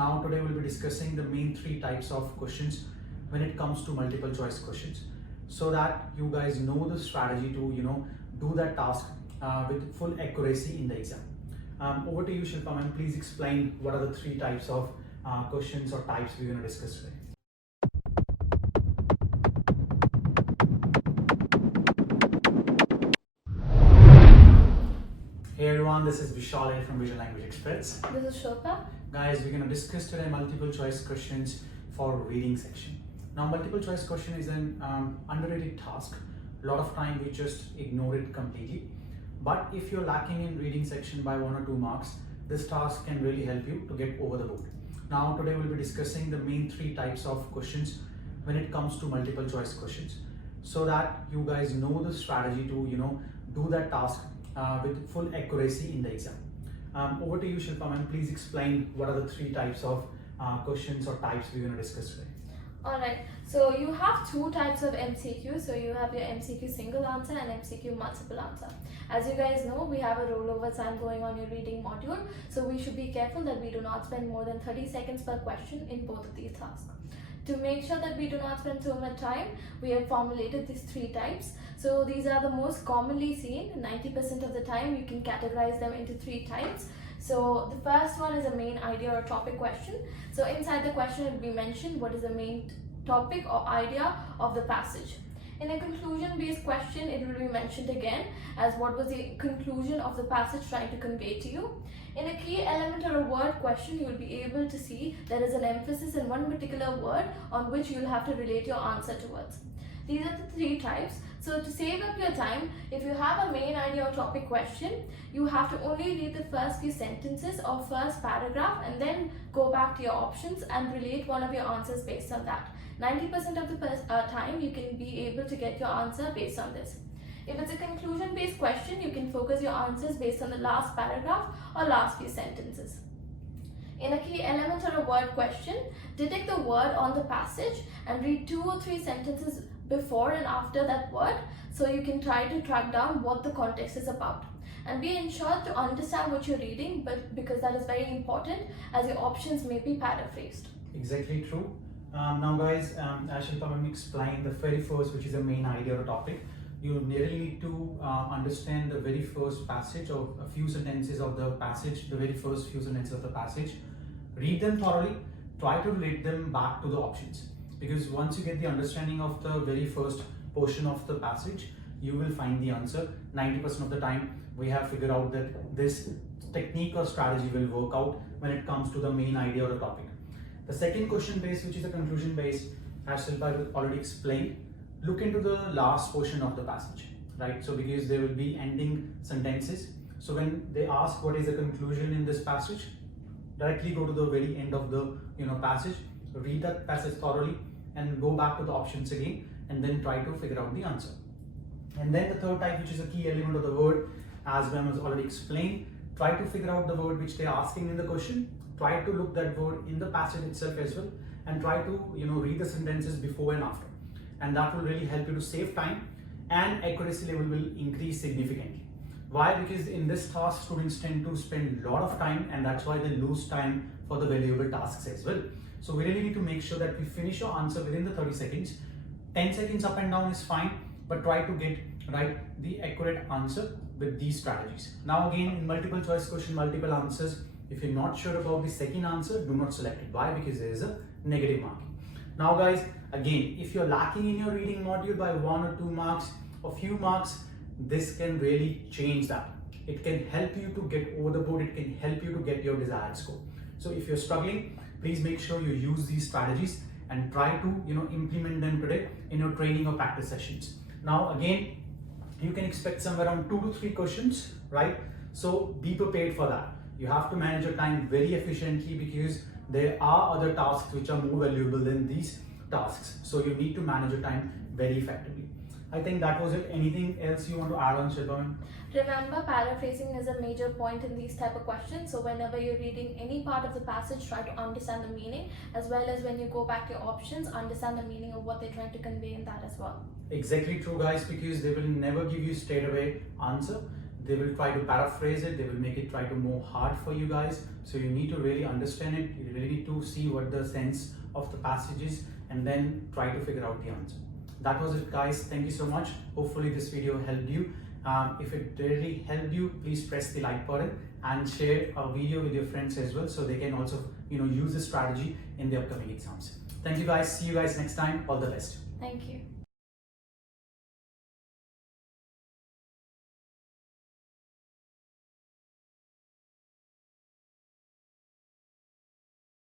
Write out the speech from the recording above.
Now today we'll be discussing the main three types of questions when it comes to multiple choice questions, so that you guys know the strategy to do that task with full accuracy in the exam. Over to you, 𝗙𝗪𝗻. Please explain what are the three types of questions or types we're going to discuss today. Hey everyone, this is 𝗕𝗏𝗱 from Visual Language Experts. This is Shilpa. Guys, we're going to discuss today multiple choice questions for reading section. Now, multiple choice question is an underrated task. A lot of time we just ignore it completely. But if you're lacking in reading section by 1 or 2 marks, this task can really help you to get over the board. Now, today we'll be discussing the main three types of questions when it comes to multiple choice questions, so that you guys know the strategy to do that task with full accuracy in the exam. Over to you, 𝗙𝗪𝗻. Please explain what are the three types of questions or types we're going to discuss today. Alright, so you have two types of MCQ. So you have your MCQ single answer and MCQ multiple answer. As you guys know, we have a rollover time going on your reading module, so we should be careful that we do not spend more than 30 seconds per question in both of these tasks. To make sure that we do not spend so much time, we have formulated these three types. So these are the most commonly seen. 90% of the time you can categorize them into three types. So the first one is a main idea or topic question. So inside the question it will be mentioned what is the main topic or idea of the passage. In a conclusion based question, it will be mentioned again as what was the conclusion of the passage trying to convey to you. In a key element or a word question, you will be able to see there is an emphasis in one particular word on which you will have to relate your answer towards. These are the three types. So to save up your time, if you have a main idea or topic question, you have to only read the first few sentences or first paragraph and then go back to your options and relate one of your answers based on that. 90% of the time you can be able to get your answer based on this. If it's a conclusion based question, you can focus your answers based on the last paragraph or last few sentences. In a key element or a word question, detect the word on the passage and read 2 or 3 sentences before and after that word, so you can try to track down what the context is about. And be ensured to understand what you're reading, but because that is very important, as your options may be paraphrased. Exactly true. Now guys, as 𝗙𝗪𝗻 explained the very first, which is a main idea or topic, you really need to understand the very first passage or a few sentences of the passage, the very first few sentences of the passage. Read them thoroughly, try to relate them back to the options. Because once you get the understanding of the very first portion of the passage, you will find the answer. 90% of the time, we have figured out that this technique or strategy will work out when it comes to the main idea or the topic. The second question based, which is a conclusion based, as 𝗙𝗪𝗻 already explained, look into the last portion of the passage, right? So because there will be ending sentences, so when they ask what is the conclusion in this passage, directly go to the very end of the passage, read that passage thoroughly and go back to the options again and then try to figure out the answer. And then the third type, which is a key element of the word, as Ma'am has already explained, try to figure out the word which they are asking in the question, try to look that word in the passage itself as well, and try to read the sentences before and after. And that will really help you to save time, and accuracy level will increase significantly. Why? Because in this task, students tend to spend a lot of time, and that's why they lose time for the valuable tasks as well. So we really need to make sure that we finish your answer within the 30 seconds. 10 seconds up and down is fine, but try to get the accurate answer with these strategies. Now again, in multiple choice question, multiple answers, if you're not sure about the second answer, do not select it. Why? Because there is a negative marking. Now guys, again, if you're lacking in your reading module by 1 or 2 marks or few marks, this can really change that. It can help you to get over the board. It can help you to get your desired score. So if you're struggling, please make sure you use these strategies and try to implement them today in your training or practice sessions. Now again, you can expect somewhere around 2 to 3 questions, right? So be prepared for that. You have to manage your time very efficiently, because there are other tasks which are more valuable than these tasks. So you need to manage your time very effectively. I think that was it. Anything else you want to add on, 𝗙𝗪𝗻? Remember, paraphrasing is a major point in these type of questions. So whenever you're reading any part of the passage, try to understand the meaning, as well as when you go back to your options, understand the meaning of what they're trying to convey in that as well. Exactly true, guys, because they will never give you straight away answer. they will try to paraphrase it, they will make it try to more hard for you guys. So you need to really understand it, you really need to see what the sense of the passage is and then try to figure out the answer. That was it guys, thank you so much. Hopefully this video helped you. If it really helped you, please press the like button and share our video with your friends as well so they can also use this strategy in the upcoming exams. Thank you guys, see you guys next time, all the best. Thank you.